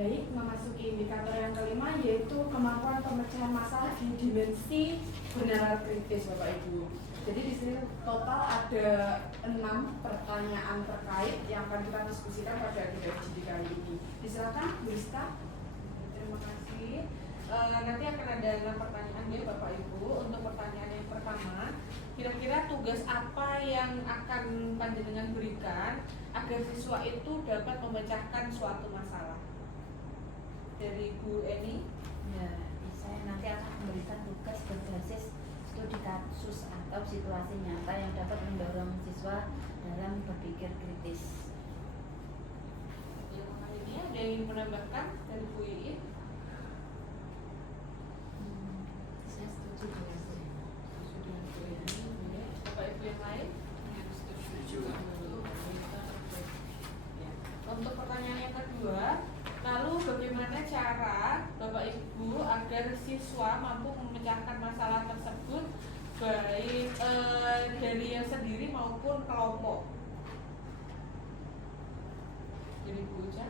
Baik, memasuki indikator yang kelima yaitu kemampuan pemecahan masalah di dimensi benar kritis, Bapak Ibu. Jadi di sini total ada 6 pertanyaan terkait yang akan kita diskusikan pada agenda UGD kali ini. Silakan, Bu Rizka. Terima kasih. Nanti akan ada 6 pertanyaan ya Bapak Ibu. Untuk pertanyaan yang pertama, kira-kira tugas apa yang akan panjenengan berikan agar siswa itu dapat memecahkan suatu masalah? Dari Bu Eni. Ya, saya nanti akan memberikan tugas berbasis studi kasus atau situasi nyata yang dapat mendorong siswa dalam berpikir kritis. Yang lainnya ada yang ingin menambahkan dari Bu Iin? Saya setuju dengan saya. Sudah Bu Eni, Bapak Ibu yang lain? Setuju. Untuk pertanyaan yang kedua, lalu bagaimana cara Bapak Ibu agar siswa mampu memecahkan masalah tersebut baik dari yang sendiri maupun kelompok? Jadi Bu Uca?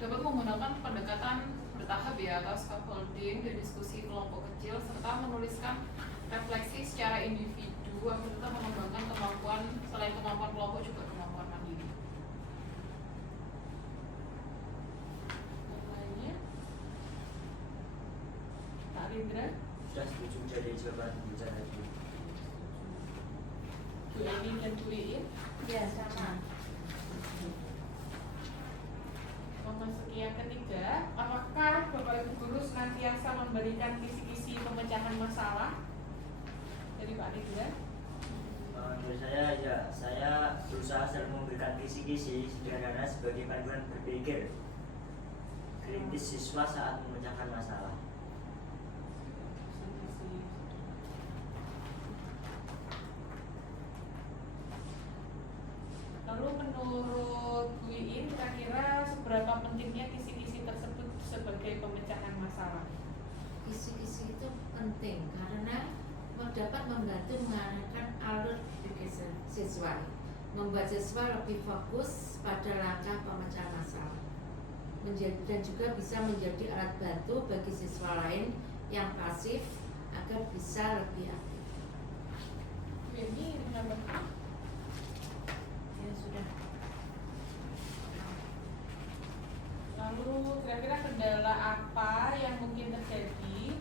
Dapat menggunakan pendekatan bertahap ya atau scaffolding dan diskusi kelompok kecil serta menuliskan refleksi secara individu agar tetap mengembangkan kemampuan selain kemampuan kelompok juga kemampuan mandiri. Yang lainnya? Pak Rindra? Sudah setuju dari jawaban bicara tadi. Bu Eni dan Bu Iin? Ya, sama. Memasuki yang ketiga, apakah Bapak Ibu Guru senantiasa memberikan kisi-kisi pemecahan masalah? Dari Pak Rindra? Menurut saya ya, saya berusaha selalu memberikan kisi-kisi sederhana sebagai panduan berpikir kritis siswa saat memecahkan masalah. Lalu menurut Bu Iin, kira-kira seberapa pentingnya kisi-kisi tersebut sebagai pemecahan masalah? Kisi-kisi itu penting karena dapat membantu mengarahkan alur pikir siswa, membuat siswa lebih fokus pada langkah pemecahan masalah, dan juga bisa menjadi alat bantu bagi siswa lain yang pasif agar bisa lebih aktif. Ini menambahkan? Ya sudah. Lalu kira-kira kendala apa yang mungkin terjadi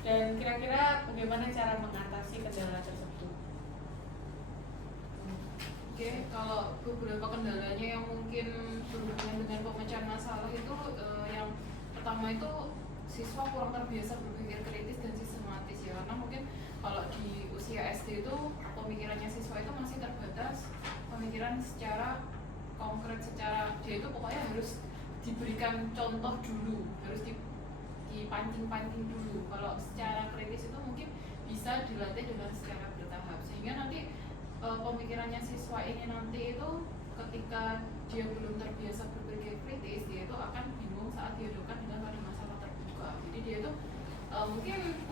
dan kira-kira bagaimana cara mengatasi kendala tersebut? Oke, kalau beberapa kendalanya yang mungkin berhubungan dengan pemecahan masalah itu yang pertama itu siswa kurang terbiasa berpikir kritis dan sistematis ya, karena mungkin kalau di usia SD itu pemikirannya siswa itu masih terbatas pemikiran secara konkret, secara dia itu pokoknya harus diberikan contoh dulu, harus dipancing-pancing dulu. Kalau secara kritis itu mungkin bisa dilatih dengan secara bertahap sehingga nanti pemikirannya siswa ini nanti itu ketika dia belum terbiasa berpikir kritis, dia itu akan bingung saat dihadapkan dengan pada masalah terbuka. Jadi dia itu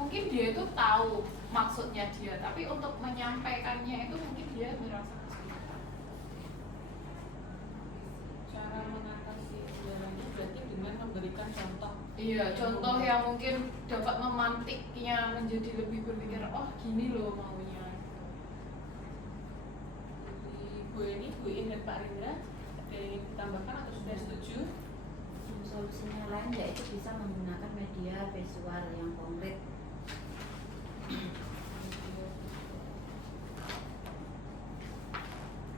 mungkin dia itu tahu maksudnya dia, tapi untuk menyampaikannya itu mungkin dia merasa kesulitan. Cara mengatasi kendalanya berarti dengan memberikan contoh. Iya, contoh yang mungkin dapat memantiknya menjadi lebih berpikir, oh gini loh maunya. Bu Eni, Bu Iin dan Pak Rindra, ada yang ingin ditambahkan atau sudah setuju? Solusinya lain yaitu bisa menggunakan media visual yang konkret.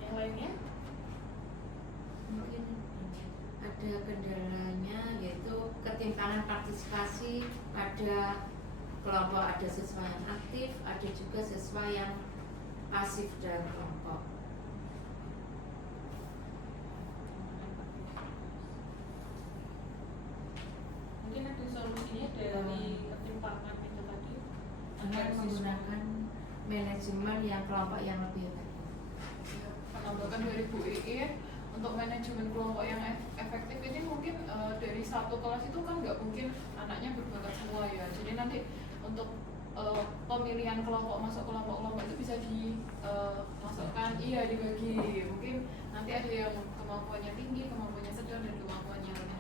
Yang lainnya? Mungkin ada kendalanya yaitu ketimpangan partisipasi pada kelompok, ada siswa yang aktif, ada juga siswa yang pasif dalam kelompok. Mungkin ada solusinya dari ketimpangan itu tadi. Dengan menggunakan manajemen yang kelompok yang lebih efektif. Penambahan dari Bu Iin untuk manajemen kelompok yang efektif ini mungkin dari satu kelas itu kan nggak mungkin anaknya berbakat semua ya. Jadi nanti untuk pemilihan kelompok masuk kelompok-kelompok itu bisa dimasukkan, dibagi. Mungkin nanti ada yang kemampuannya tinggi, kemampuannya sedang, dan kemampuannya rendah.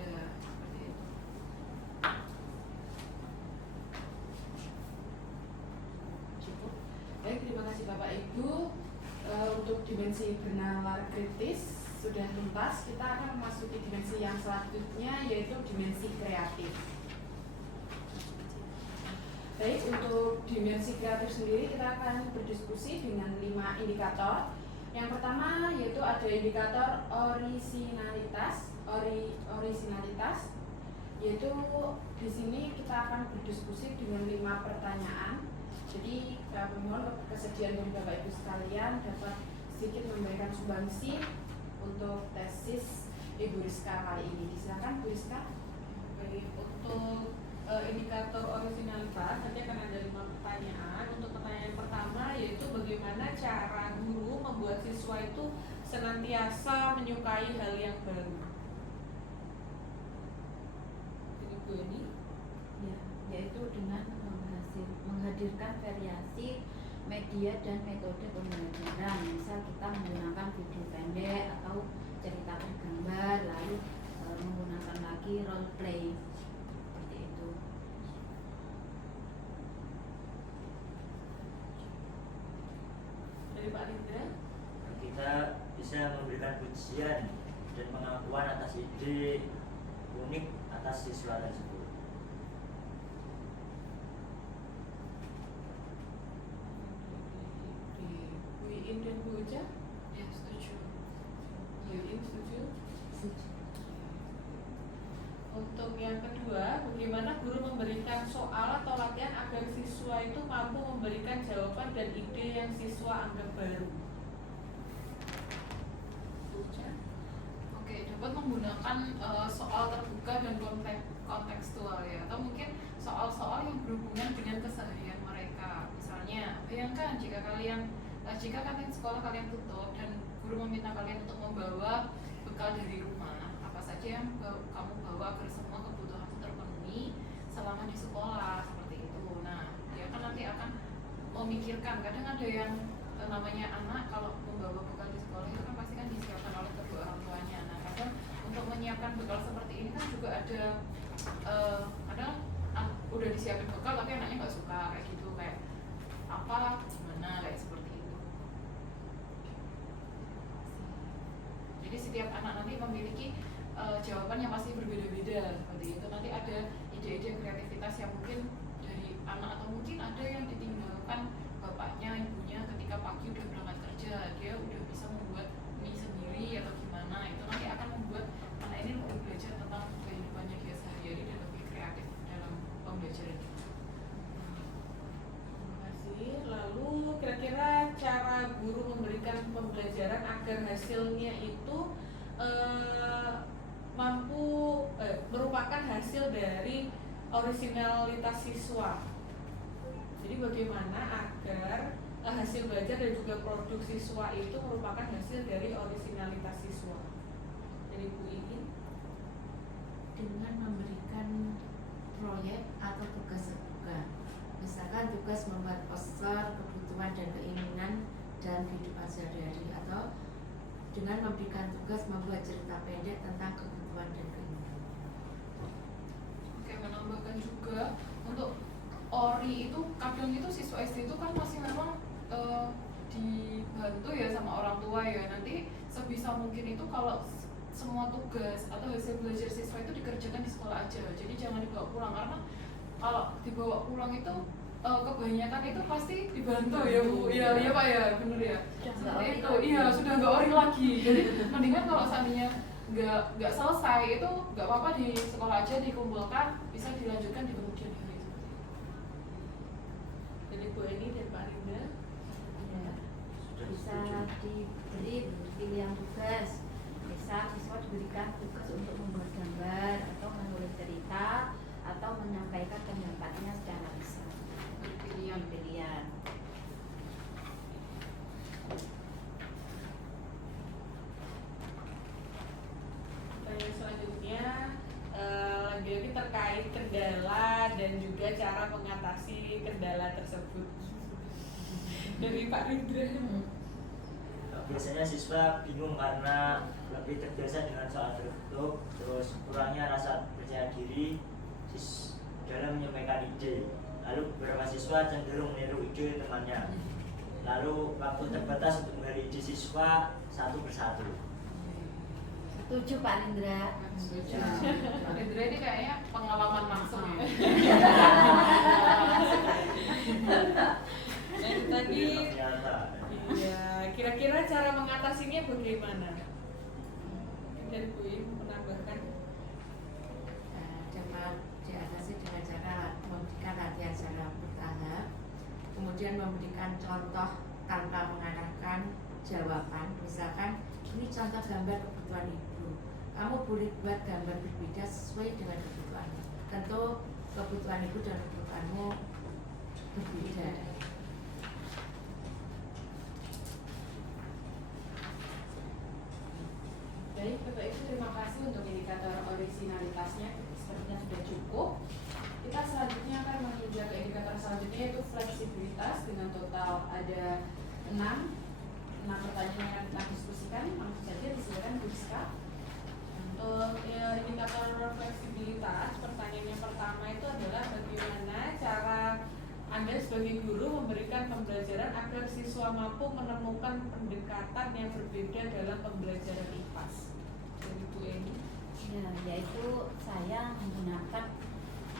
dimensi bernalar kritis sudah tuntas, kita akan memasuki dimensi yang selanjutnya, yaitu dimensi kreatif. Baik, untuk dimensi kreatif sendiri kita akan berdiskusi dengan 5 indikator. Yang pertama yaitu ada indikator orisinalitas, yaitu di sini kita akan berdiskusi dengan 5 pertanyaan. Jadi kami mohon kesediaan dari Bapak Ibu sekalian dapat sedikit memberikan sumbangsi untuk tesis Ibu Rizka kali ini. Silakan Bu Rizka. Baik, untuk indikator originalitas nanti akan ada 5 pertanyaan. Untuk pertanyaan yang pertama yaitu bagaimana cara guru membuat siswa itu senantiasa menyukai hal yang baru. Ini Bu Eni. Ya, yaitu dengan menghadirkan variasi media dan metode pembelajaran. Misal kita menggunakan video pendek atau cerita bergambar, lalu menggunakan lagi role play seperti itu. Dari Pak Rindra. Kita bisa memberikan pujian dan pengakuan atas ide unik atas siswa tersebut. Bu Iin dan Bu Uja. Ya, setuju. Bu Iin setuju. Setuju. Untuk yang kedua, bagaimana guru memberikan soal atau latihan agar siswa itu mampu memberikan jawaban dan ide yang siswa anggap baru. Oke, dapat menggunakan soal terbuka dan kontekstual ya, atau mungkin soal-soal yang berhubungan dengan keseharian mereka. Misalnya, bayangkan jika kalian sekolah kalian tutup dan guru meminta kalian untuk membawa bekal dari rumah, apa saja yang kamu bawa agar semua kebutuhan itu terpenuhi selama di sekolah, seperti itu. Nah, dia kan nanti akan memikirkan, kadang ada yang namanya anak kalau membawa bekal di sekolah itu kan pasti kan disiapkan oleh kedua orang tuanya. Nah, kadang untuk menyiapkan bekal seperti ini kan juga ada kadang udah disiapin bekal tapi anaknya nggak suka kayak gitu, kayak apa gimana kayak seperti itu. Jadi setiap anak nanti memiliki jawaban yang pasti berbeda-beda seperti itu. Nanti ada ide-ide kreativitas yang mungkin dari anak, atau mungkin ada yang ditinggalkan bapaknya, ibunya ketika pagi udah berangkat kerja, dia udah bisa membuat mie sendiri atau gimana. Itu nanti akan membuat anak ini lebih belajar tentang kehidupannya dia sehari-hari dan lebih kreatif dalam pembelajaran. Terima kasih. Lalu kira-kira cara guru memberikan pembelajaran agar hasilnya itu mampu merupakan hasil dari orisinalitas siswa. Jadi bagaimana agar hasil belajar dan juga produk siswa itu merupakan hasil dari orisinalitas siswa. Dari Bu Iin. Dengan memberikan proyek atau tugas terbuka. Misalkan tugas membuat poster kebutuhan dan keinginan dan kehidupan sehari-hari, atau dengan memberikan tugas membuat cerita pendek tentang kebutuhan dan keinginan. Oke, menambahkan juga untuk ori itu kadang itu siswa SD itu kan masih memang dibantu ya sama orang tua ya. Nanti sebisa mungkin itu kalau semua tugas atau hasil belajar siswa itu dikerjakan di sekolah aja. Jadi jangan dibawa pulang, karena kalau dibawa pulang itu kebanyakan itu pasti dibantu ya Bu. Iya Pak ya, bener ya. Seperti itu. Iya, sudah nggak ori lagi. Jadi mendingan kalau seandainya nggak selesai itu nggak apa-apa, di sekolah aja dikumpulkan, bisa dilanjutkan di kemudian hari. Jadi Bu Eni dan Pak Rinda. Ya, bisa diberi pilihan tugas. Misal siswa diberikan tugas untuk membuat gambar atau menulis cerita atau menyampaikan pendapatnya secara lisan. Pilihan. Pertanyaan selanjutnya lagi-lagi terkait kendala dan juga cara mengatasi kendala tersebut. Dari Pak Rindra. Biasanya siswa bingung karena lebih terbiasa dengan soal tertutup, terus kurangnya rasa percaya diri dalam menyampaikan ide. Lalu beberapa siswa cenderung meniru ide temannya. lalu waktu terbatas untuk menggali ide siswa satu persatu. Setuju Pak Indra. Setuju. Ya. Pak Indra ini kayaknya pengalaman langsung ya. Dan tadi Ternyata. iya, kira-kira cara mengatasinya bagaimana? Dari Bu Im menambahkan. Dapat diatasi dengan cara memberikan latihan secara bertahap, kemudian memberikan contoh tanpa mengarahkan jawaban. Misalkan ini contoh gambar kebutuhan ibu, kamu boleh buat gambar berbeda sesuai dengan kebutuhanmu. Tentu kebutuhan ibu dan kebutuhanmu berbeda. Baik, Bapak Ibu, terima kasih untuk indikator originalitasnya. Sepertinya sudah cukup. Kita selanjutnya akan menginjak ke indikator selanjutnya, yaitu fleksibilitas, dengan total ada 6 pertanyaan yang kita diskusikan. Langsung saja disilakan Bu Rizka. Untuk indikator fleksibilitas, pertanyaan yang pertama itu adalah bagaimana cara Anda sebagai guru memberikan pembelajaran agar siswa mampu menemukan pendekatan yang berbeda dalam pembelajaran IPAS. Dari Bu Eni. Ya, yaitu saya menggunakan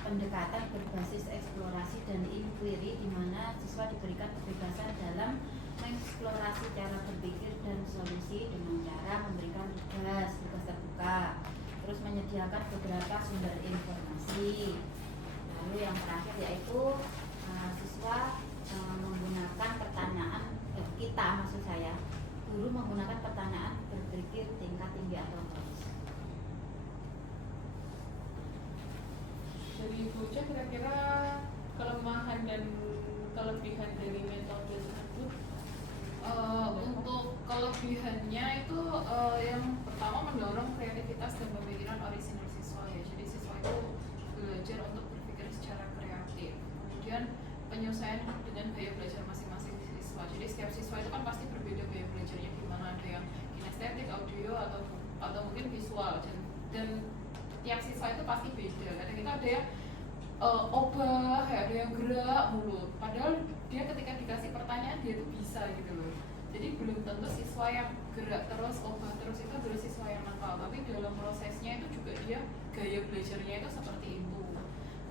pendekatan berbasis eksplorasi dan inquiry, di mana siswa diberikan kebebasan dalam mengeksplorasi cara berpikir dan solusi dengan cara memberikan tugas terbuka, terus menyediakan beberapa sumber informasi. Lalu yang terakhir yaitu siswa menggunakan pertanyaan, maksud saya guru menggunakan pertanyaan berpikir tingkat tinggi atau kronis. Dari Bu Uca, kira-kira kelemahan dan kelebihan dari metode tersebut? Untuk kelebihannya itu yang pertama mendorong kreativitas dan pemikiran orisinal siswa ya. Jadi siswa itu belajar untuk berpikir secara kreatif. Kemudian penyesuaian dengan gaya belajar masing-masing siswa. Jadi setiap siswa itu kan pasti berbeda gaya belajarnya, gimana, ada yang kinestetik, audio atau mungkin visual, dan tiap siswa itu pasti beda. Kadang kita ada yang obah, ada yang gerak mulu. Padahal dia ketika dikasih pertanyaan dia itu bisa gitu loh. Jadi belum tentu siswa yang gerak terus, obah terus itu adalah siswa yang nakal. Tapi dalam prosesnya itu juga dia gaya belajarnya itu seperti itu.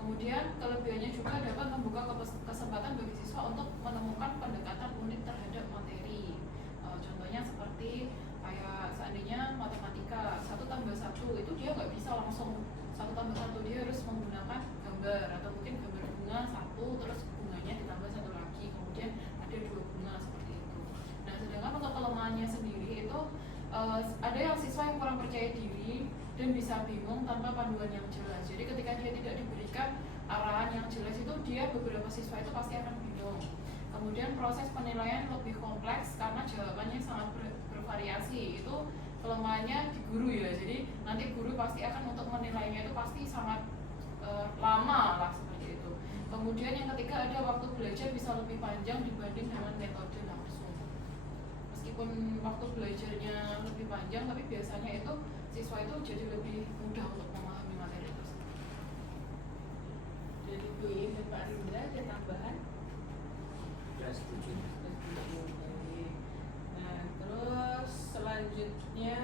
Kemudian kelebihannya juga dapat membuka kesempatan bagi siswa untuk menemukan pendekatan unik terhadap materi. Contohnya seperti kayak seandainya matematika 1+1 itu dia nggak bisa langsung 1+1, dia harus menggunakan gambar atau mungkin gambar bunga 1 terus bunganya ditambah 1 lagi, kemudian ada 2 bunga seperti itu. Nah, sedangkan untuk kelemahannya sendiri itu ada yang siswa yang kurang percaya diri dan bisa bingung tanpa panduan yang jelas. Jadi ketika dia tidak diberikan arahan yang jelas itu beberapa siswa itu pasti akan bingung. Kemudian proses penilaian lebih kompleks karena jawabannya sangat bervariasi. Itu kelemahannya di guru ya. Jadi nanti guru pasti akan untuk menilainya itu pasti sangat lama lah seperti itu. Kemudian yang ketiga ada waktu belajar bisa lebih panjang dibanding dengan metode langsung. Meskipun waktu belajarnya lebih panjang, tapi biasanya itu siswa itu jadi lebih mudah untuk memahami materi tersebut. Dari Bu Im dan Pak Rindra ada tambahan? Ya, setuju. Nah, terus selanjutnya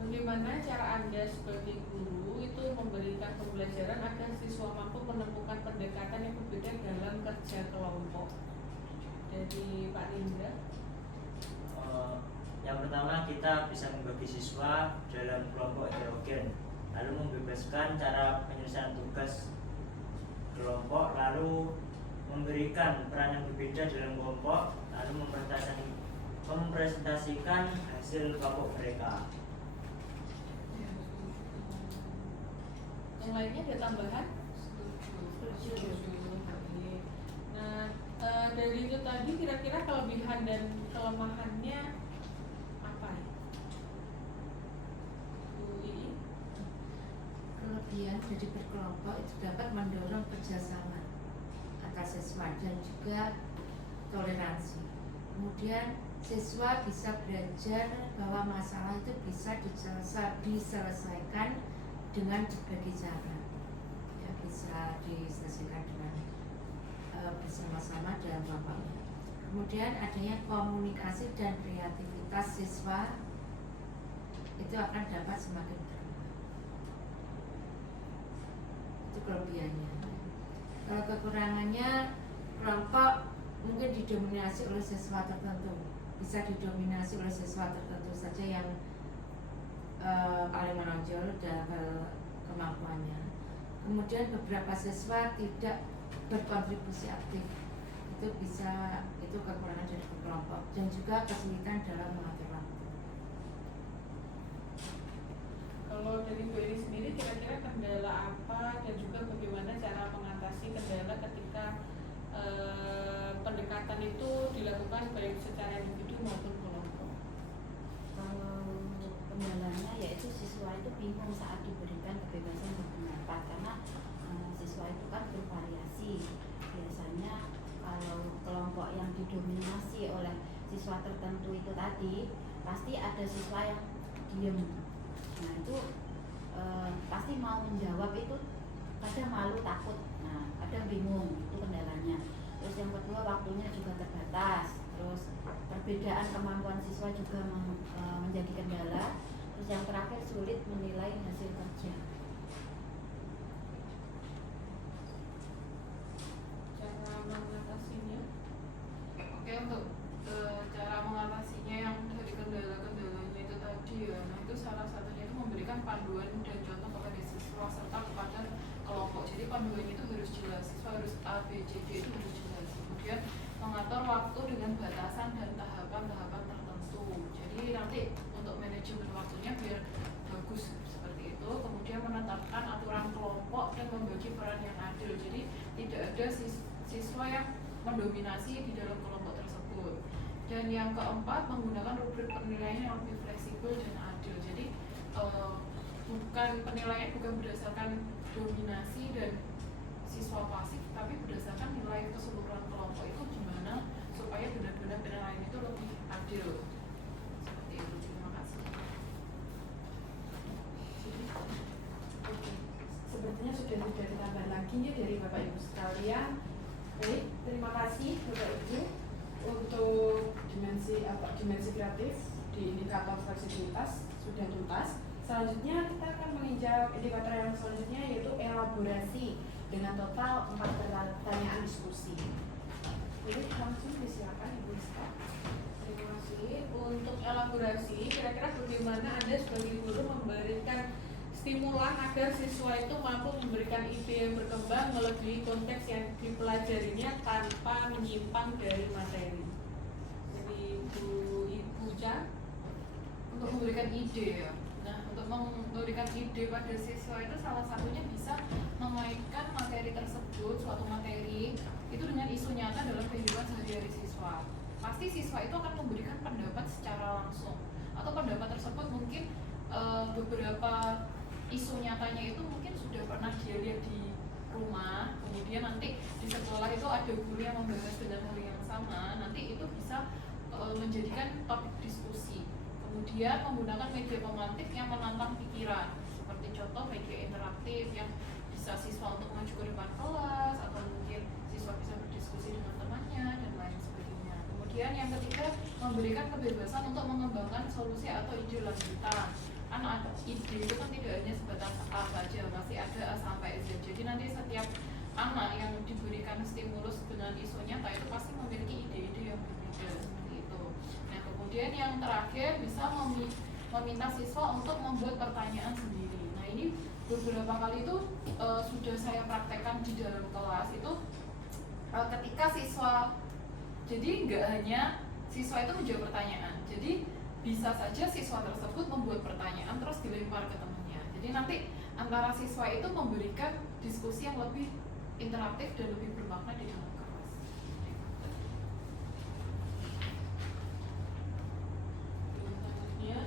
bagaimana cara Anda sebagai guru itu memberikan pembelajaran agar siswa mampu menemukan pendekatan yang berbeda dalam kerja kelompok? Dari Pak Rindra. Yang pertama, kita bisa membagi siswa dalam kelompok heterogen, lalu membebaskan cara penyelesaian tugas kelompok, lalu memberikan peran yang berbeda dalam kelompok, lalu mempresentasikan hasil kelompok mereka. Yang lainnya ada tambahan? Setuju. Oke. Nah, dari itu tadi kira-kira kelebihan dan kelemahannya apa ya? Bu Ii? Kelebihan dari berkelompok itu dapat mendorong kerjasama antar siswa dan juga toleransi. Kemudian siswa bisa belajar bahwa masalah itu bisa diselesaikan dengan berbagai cara. Ya, bisa diselesaikan dengan bersama-sama dalam kelompoknya. Kemudian adanya komunikasi dan kreativitas siswa itu akan dapat semakin berkembang. Itu kelebihannya. Kalau kekurangannya, kelompok mungkin didominasi oleh siswa tertentu, bisa didominasi oleh siswa tertentu saja yang paling menonjol dalam kemampuannya. Kemudian beberapa siswa tidak berkontribusi aktif, itu kekurangan dari kelompok, dan juga kesulitan dalam mengatur waktu. Kalau dari Bu Eri sendiri kira-kira kendala apa dan juga bagaimana cara mengatasi kendala ketika pendekatan itu dilakukan baik secara individu maupun kelompok? Kalau kendalanya yaitu siswa itu bingung saat diberikan kebebasan berpendapat, karena siswa itu kan bervariasi. Biasanya kalau kelompok yang didominasi oleh siswa tertentu itu tadi, pasti ada siswa yang diem. Nah itu pasti mau menjawab itu kadang malu, takut, nah kadang bingung, itu kendalanya. Terus yang kedua, waktunya juga terbatas. Terus perbedaan kemampuan siswa juga menjadi kendala. Terus yang terakhir, sulit menilai hasil kerja. Cara mengatasinya? Oke, untuk cara mengatasinya yang dari kendala-kendalanya itu tadi ya, nah itu salah satunya itu memberikan panduan dan contoh kepada siswa serta kepada kelompok. Jadi panduannya itu harus jelas, siswa harus A, B, C, D itu harus jelas. Kemudian mengatur waktu dengan batasan dan tahapan-tahapan tertentu. Jadi nanti untuk manajemen waktunya biar bagus seperti itu. Kemudian menetapkan aturan kelompok dan membagi peran yang adil. Jadi tidak ada siswa yang mendominasi di dalam kelompok tersebut. Dan yang keempat, menggunakan rubrik penilaian yang lebih fleksibel dan adil. Jadi bukan penilaian bukan berdasarkan dominasi dan siswa pasif, tapi berdasarkan nilai keseluruhan kelompok itu gimana supaya benar-benar penilaian itu lebih adil. Seperti itu. Terima kasih. Oke, sepertinya sudah tidak ditambah lagi nih dari Bapak Ibu sekalian. Baik, terima kasih Bapak Ibu untuk dimensi kreatif di indikator fleksibilitas sudah tuntas. Selanjutnya kita akan meninjau indikator yang selanjutnya, yaitu elaborasi dengan total 4 pertanyaan diskusi. Jadi langsung disilakan Ibu Rizka. Terima kasih. Untuk elaborasi, kira-kira bagaimana Anda sebagai guru memberikan stimulan agar siswa itu mampu memberikan ide yang berkembang melebihi konteks yang dipelajarinya tanpa menyimpang dari materi? Jadi Ibu Ca. Untuk memberikan ide ya. Nah, untuk memberikan ide pada siswa itu salah satunya bisa mengaitkan materi tersebut, suatu materi itu dengan isu nyata dalam kehidupan sehari-hari siswa. Pasti siswa itu akan memberikan pendapat secara langsung, atau pendapat tersebut mungkin beberapa isu nyatanya itu mungkin sudah pernah dia lihat di rumah, kemudian nanti di sekolah itu ada guru yang membahas dengan hal yang sama, nanti itu bisa menjadikan topik diskusi. Kemudian menggunakan media pemantik yang menantang pikiran, seperti contoh media interaktif yang bisa siswa untuk maju ke depan kelas, atau mungkin siswa bisa berdiskusi dengan temannya dan lain sebagainya. Kemudian yang ketiga, memberikan kebebasan untuk mengembangkan solusi atau ide lanjutan. Anak ide itu kan tidak hanya sebatas A saja, masih ada A sampai Z. Jadi nanti setiap anak yang diberikan stimulus dengan isu nyata itu pasti memiliki ide-ide yang berbeda seperti itu. Nah, kemudian yang terakhir bisa meminta siswa untuk membuat pertanyaan sendiri. Nah, ini beberapa kali itu sudah saya praktekkan di dalam kelas itu ketika siswa, jadi nggak hanya siswa itu menjawab pertanyaan, jadi bisa saja siswa tersebut membuat pertanyaan terus dilempar ke temannya. Jadi nanti antara siswa itu memberikan diskusi yang lebih interaktif dan lebih bermakna di dalam kelas. Selanjutnya,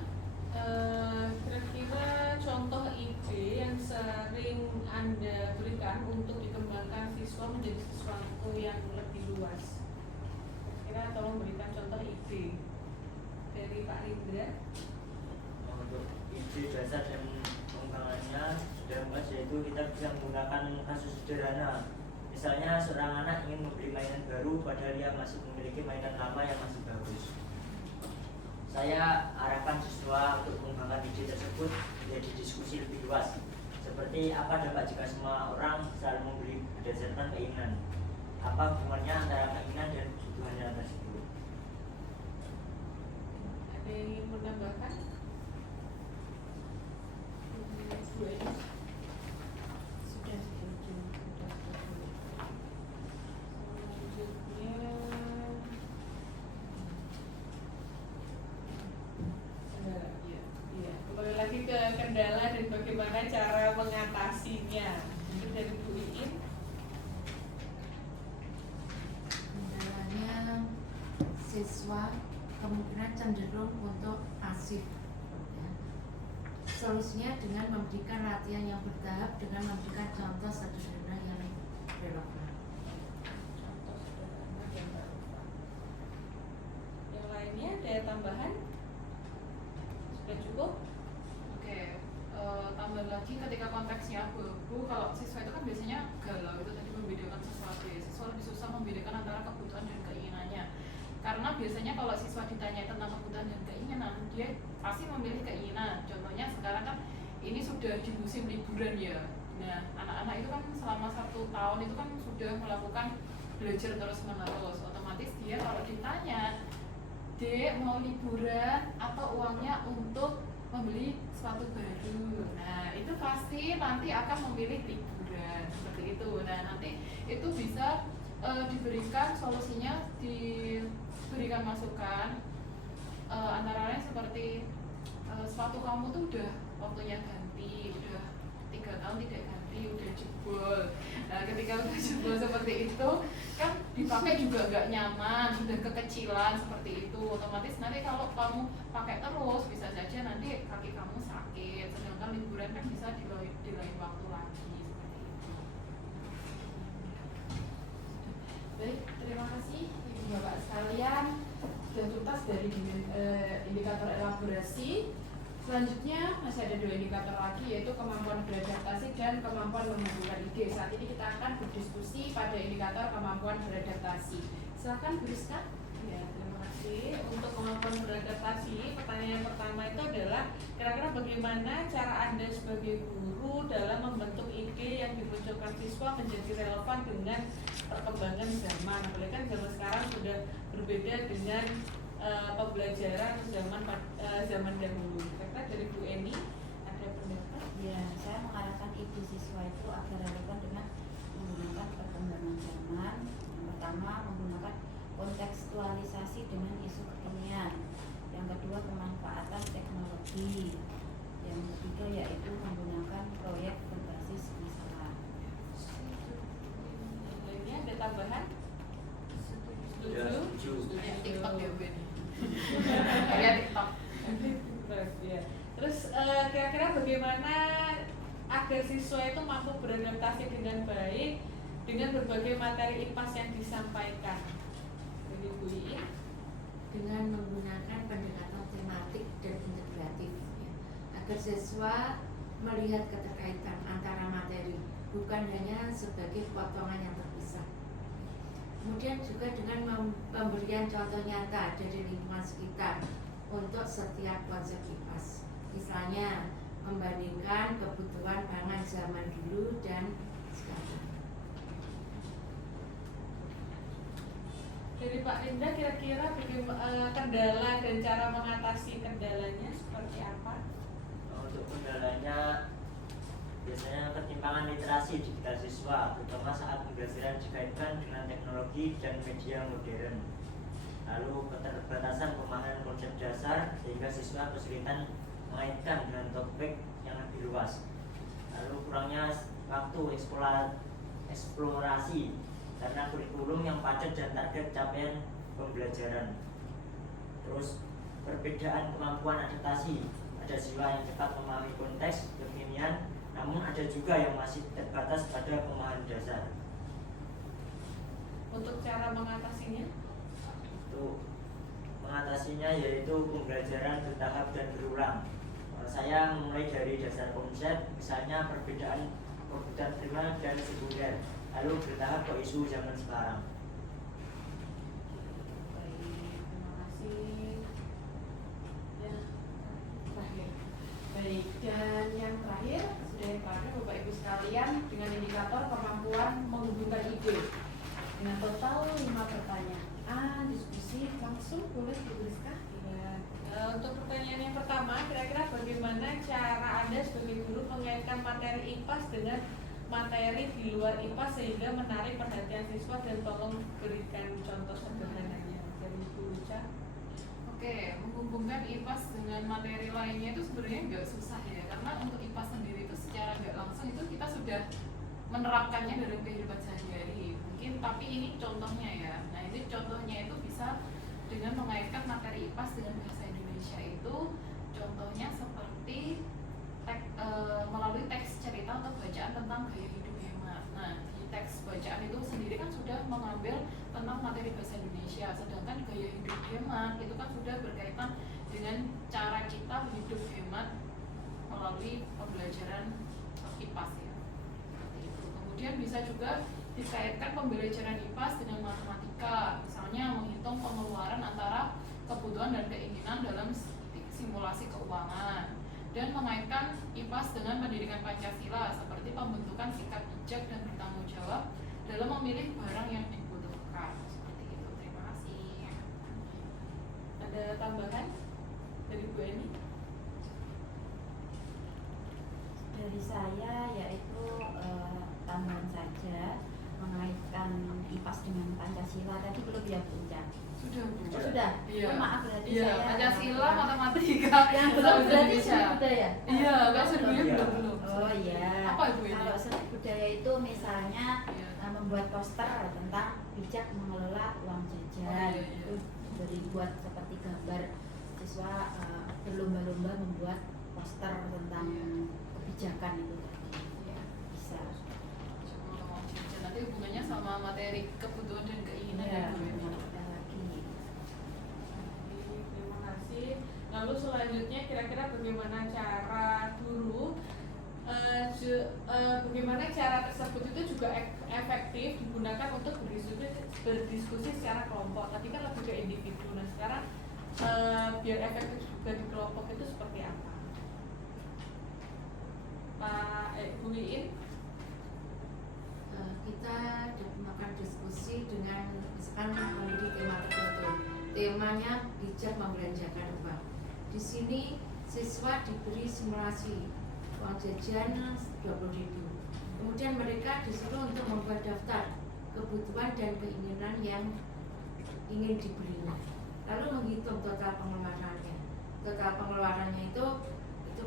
kira-kira contoh ide yang sering Anda berikan untuk dikembangkan siswa menjadi sesuatu yang lebih luas. Kira-kira tolong berikan contoh ide dari Pak Rindra. Untuk ide dasar dan pengembangannya sudah mas, yaitu kita bisa menggunakan kasus sederhana. Misalnya seorang anak ingin membeli mainan baru padahal dia masih memiliki mainan lama yang masih bagus. Saya arahkan siswa untuk mengembangkan ide tersebut menjadi diskusi lebih luas. Seperti apa dampak jika semua orang selalu membeli berdasarkan keinginan? Apa hubungannya antara keinginan dan kebutuhannya tersebut? Ada yang ingin menambahkan? Bu Eni? Sudah setuju. Selanjutnya iya. Kembali lagi ke kendala dan bagaimana cara mengatasinya. Itu dari Bu Iin. Kendalanya siswa kemungkinan cenderung untuk pasif. Ya. Solusinya dengan memberikan latihan yang bertahap dengan memberikan contoh sederhana yang relevan. Contoh sederhana dan relevan. Yang lainnya ada tambahan? Sudah cukup? Oke, tambah lagi ketika konteksnya abu-abu, kalau siswa itu kan biasanya galau, itu tadi membedakan sesuatu ya. Siswa lebih susah membedakan antara kebutuhan dan keinginannya. Karena biasanya kalau siswa ditanya tentang kebutuhan dan keinginan, dia pasti memilih keinginan. Contohnya sekarang kan ini sudah di musim liburan ya. Nah, anak-anak itu kan selama 1 tahun itu kan sudah melakukan belajar terus-menerus. Otomatis dia kalau ditanya, Dek mau liburan atau uangnya untuk membeli sepatu baru. Nah, itu pasti nanti akan memilih liburan seperti itu. Nah, nanti itu bisa diberikan solusinya, diberikan masukan antara lain seperti sepatu kamu tuh udah waktunya ganti, udah 3 tahun tidak ganti, udah jebol. Nah, ketika udah jebol seperti itu kan dipakai juga nggak nyaman, sudah kekecilan seperti itu. Otomatis nanti kalau kamu pakai terus bisa saja nanti kaki kamu sakit. Sedangkan liburan kan bisa di lain waktu lagi seperti itu. Baik, terima kasih Ibu Bapak sekalian. Sudah tuntas dari indikator elaborasi. Selanjutnya masih ada 2 indikator lagi, yaitu kemampuan beradaptasi dan kemampuan mengumpulkan ide. Saat ini kita akan berdiskusi pada indikator kemampuan beradaptasi. Silakan Bu Rizka. Ya, terima kasih. Untuk kemampuan beradaptasi, pertanyaan pertama itu adalah kira-kira bagaimana cara Anda sebagai guru dalam membentuk ide yang dimunculkan siswa menjadi relevan dengan perkembangan zaman. Apalagi kan zaman sekarang sudah berbeda dengan pembelajaran zaman dahulu. Kira-kira dari Bu Eni ada pendapat? Ya, saya mengarahkan ide siswa itu agar relevan dengan menggunakan perkembangan zaman. Yang pertama, menggunakan kontekstualisasi dengan isu kekinian. Yang kedua, pemanfaatan teknologi. Yang ketiga yaitu menggunakan proyek berbasis masalah. Yang lainnya ada tambahan? Ya, Setuju? setuju. TikTok ya Bu ini. Kayak TikTok. Ya. Terus kira-kira bagaimana agar siswa itu mampu beradaptasi dengan baik dengan berbagai materi IPAS yang disampaikan? Dari Bu Iin. Dengan menggunakan pendekatan tematik dan integratif ya, agar siswa melihat keterkaitan antara materi bukan hanya sebagai potongan yang terpisah. Kemudian juga dengan pemberian contoh nyata dari lingkungan sekitar untuk setiap konsep IPAS. Misalnya membandingkan kebutuhan pangan zaman dulu dan sekarang. Dari Pak Linda, kira-kira bagaimana kendala dan cara mengatasi kendalanya seperti apa? Untuk kendalanya biasanya ketimpangan literasi digital siswa, terutama saat pembelajaran dikaitkan dengan teknologi dan media modern. Lalu keterbatasan pemahaman konsep dasar sehingga siswa kesulitan mengaitkan dengan topik yang lebih luas. Lalu kurangnya waktu eksplorasi karena kurikulum yang padat dan target capaian pembelajaran. Terus perbedaan kemampuan adaptasi, ada siswa yang cepat memahami konteks kekinian, namun ada juga yang masih terbatas pada pemahaman dasar. Untuk cara mengatasinya? Untuk mengatasinya yaitu pembelajaran bertahap dan berulang. Saya mulai dari dasar konsep, misalnya perbedaan kebutuhan primer dan sekunder. lalu bertahap ke isu zaman sekarang. Baik, terima kasih. Ya, terakhir. Baik, dan yang terakhir Bapak Ibu sekalian dengan indikator kemampuan menghubungkan ide. Dengan total 5 pertanyaan, diskusi langsung boleh dituliskan. Ya. Untuk pertanyaan yang pertama, kira-kira bagaimana cara Anda sebagai guru mengaitkan materi IPAS dengan materi di luar IPAS sehingga menarik perhatian siswa, dan tolong berikan contoh sederhananya dari Bu Luca. Oke, menghubungkan IPAS dengan materi lainnya itu sebenarnya nggak susah ya, karena untuk IPAS sendiri itu secara nggak langsung itu kita sudah menerapkannya dalam kehidupan sehari-hari. Mungkin tapi ini contohnya ya. Nah ini contohnya itu bisa dengan mengaitkan materi IPAS dengan bahasa Indonesia itu, contohnya seperti melalui teks cerita atau bacaan tentang gaya hidup hemat. Nah di teks bacaan itu sendiri kan sudah mengambil tentang materi bahasa Indonesia, sedangkan gaya hidup hemat itu kan sudah berkaitan dengan cara kita hidup hemat melalui pembelajaran IPAS ya. Seperti itu. Kemudian bisa juga dikaitkan pembelajaran IPAS dengan matematika, misalnya menghitung pengeluaran antara kebutuhan dan keinginan dalam simulasi keuangan, dan mengaitkan IPAS dengan pendidikan Pancasila seperti pembentukan sikap bijak dan bertanggung jawab dalam memilih barang yang dibutuhkan. Seperti itu. Terima kasih. Ada tambahan dari Bu Eni? Dari saya yaitu tambahan saja mengaitkan IPAS dengan Pancasila. Tadi belum ya Bu Uca? Sudah Bu. Oh, sudah. Iya. Oh, maaf berarti Iya, saya Pancasila, matematika, yang belum bahasa berarti Indonesia. seni budaya. Iya, bahasa Indonesia Iya. belum. Oh iya. Apa Ibu ini? Kalau seni budaya itu misalnya Iya. membuat poster tentang bijak mengelola uang jajan. Oh, iya, iya. Itu dibuat seperti gambar, siswa berlomba-lomba membuat poster tentang Iya. kebijakan itu tadi. Iya. Bisa. Coba uang jajan. Nanti hubungannya sama materi kebutuhan dan keinginan Iya, ya Bu ini. ada lagi. Terima kasih. Lalu selanjutnya kira-kira bagaimana cara guru bagaimana cara tersebut itu juga efektif digunakan untuk berdiskusi secara kelompok. Tadi kan lebih ke individu. Nah sekarang biar efektif juga di kelompok itu seperti apa? Bu Iin? Kita melakukan diskusi dengan misalkan memilih tema tertentu. Temanya bijak membelanjakan uang. Di sini siswa diberi simulasi uang jajan 20.000. Kemudian mereka disuruh untuk membuat daftar kebutuhan dan keinginan yang ingin dibelinya. Lalu menghitung total pengeluarannya. Total pengeluarannya itu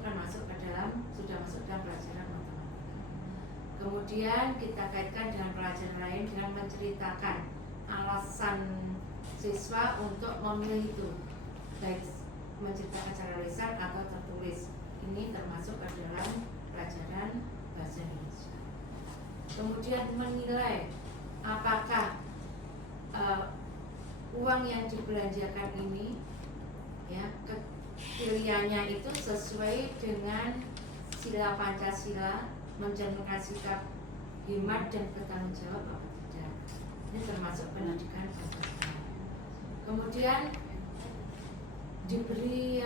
kan masuk ke dalam, sudah masuk dalam pelajaran matematika. Kemudian kita kaitkan dengan pelajaran lain dengan menceritakan alasan siswa untuk memilih itu, baik menceritakan secara lisan atau tertulis. Ini termasuk ke dalam pelajaran bahasa Indonesia. Kemudian menilai apakah uang yang dibelanjakan ini ya pilihannya itu sesuai dengan sila Pancasila, mencerminkan sikap hemat dan bertanggung jawab apa tidak. Ini termasuk pendidikan Pancasila. Kemudian diberi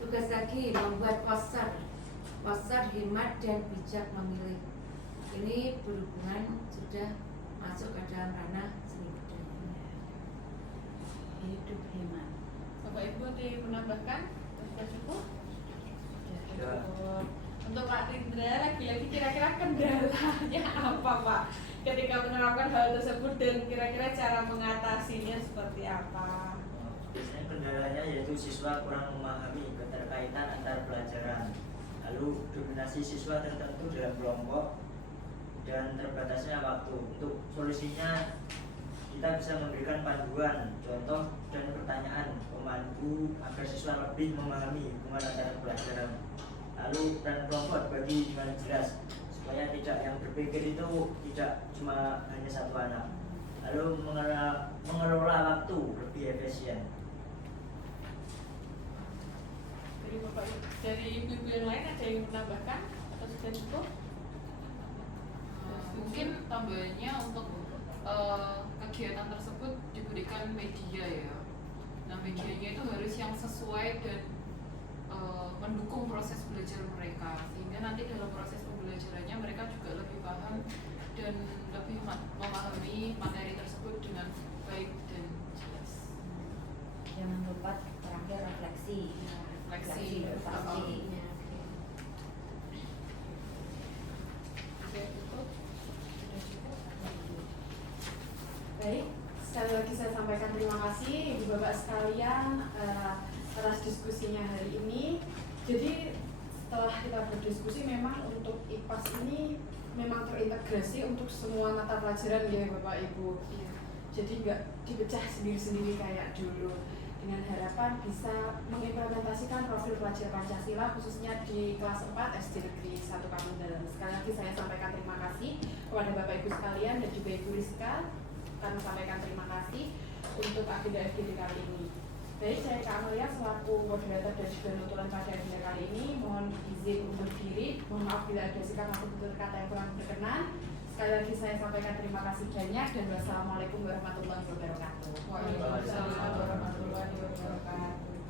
tugas lagi membuat poster hemat dan bijak memilih. Ini berhubungan sudah masuk ke dalam ranah seni budaya. Hidup hemat. Bapak Ibu ada yang menambahkan? Sudah cukup? Ya. Untuk Pak Rindra, lagi-lagi kira-kira kendalanya apa Pak ketika menerapkan hal tersebut, dan kira-kira cara mengatasinya seperti apa? Biasanya kendalanya yaitu siswa kurang memahami keterkaitan antar pelajaran, lalu dominasi siswa tertentu dalam kelompok, dan terbatasnya waktu. Untuk solusinya kita bisa memberikan panduan, contoh, dan pertanyaan pemandu agar siswa lebih memahami hubungan antara pelajaran. Lalu peran kelompok dibagi dengan jelas supaya tidak yang berpikir itu tidak cuma hanya satu anak. Lalu mengelola waktu lebih efisien. Dari Bapak Ibu, dari ibu-ibu yang lain ada yang menambahkan atau sudah cukup? Mungkin tambahannya untuk kegiatan tersebut diberikan media ya. Nah, medianya itu harus yang sesuai dan mendukung proses belajar mereka, sehingga nanti dalam proses pembelajarannya mereka juga lebih paham dan lebih memahami materi tersebut dengan baik dan jelas. Jangan lupa terakhir refleksi. Refleksi. Refleksi. Oke, cukup. Sudah cukup. Baik, sekali lagi saya sampaikan terima kasih Ibu Bapak sekalian atas diskusinya hari ini. Jadi setelah kita berdiskusi memang untuk IPAS ini memang terintegrasi untuk semua mata pelajaran ya Bapak Ibu. Jadi nggak dipecah sendiri-sendiri kayak dulu. Dengan harapan bisa mengimplementasikan profil pelajar Pancasila khususnya di kelas 4 SD Negeri 1 Kampung Dalam. Sekali lagi saya sampaikan terima kasih kepada Bapak Ibu sekalian dan juga Ibu Rizka. Kami sampaikan terima kasih untuk agenda FGD kali ini. Baik, saya Kak Amelia selaku moderator dan juga nutulan pada agenda kali ini mohon izin undur diri. Mohon maaf bila ada sikap maupun tutur kata yang kurang berkenan. Sekali lagi saya sampaikan terima kasih banyak dan wassalamualaikum warahmatullahi wabarakatuh. Waalaikumsalam warahmatullahi wabarakatuh.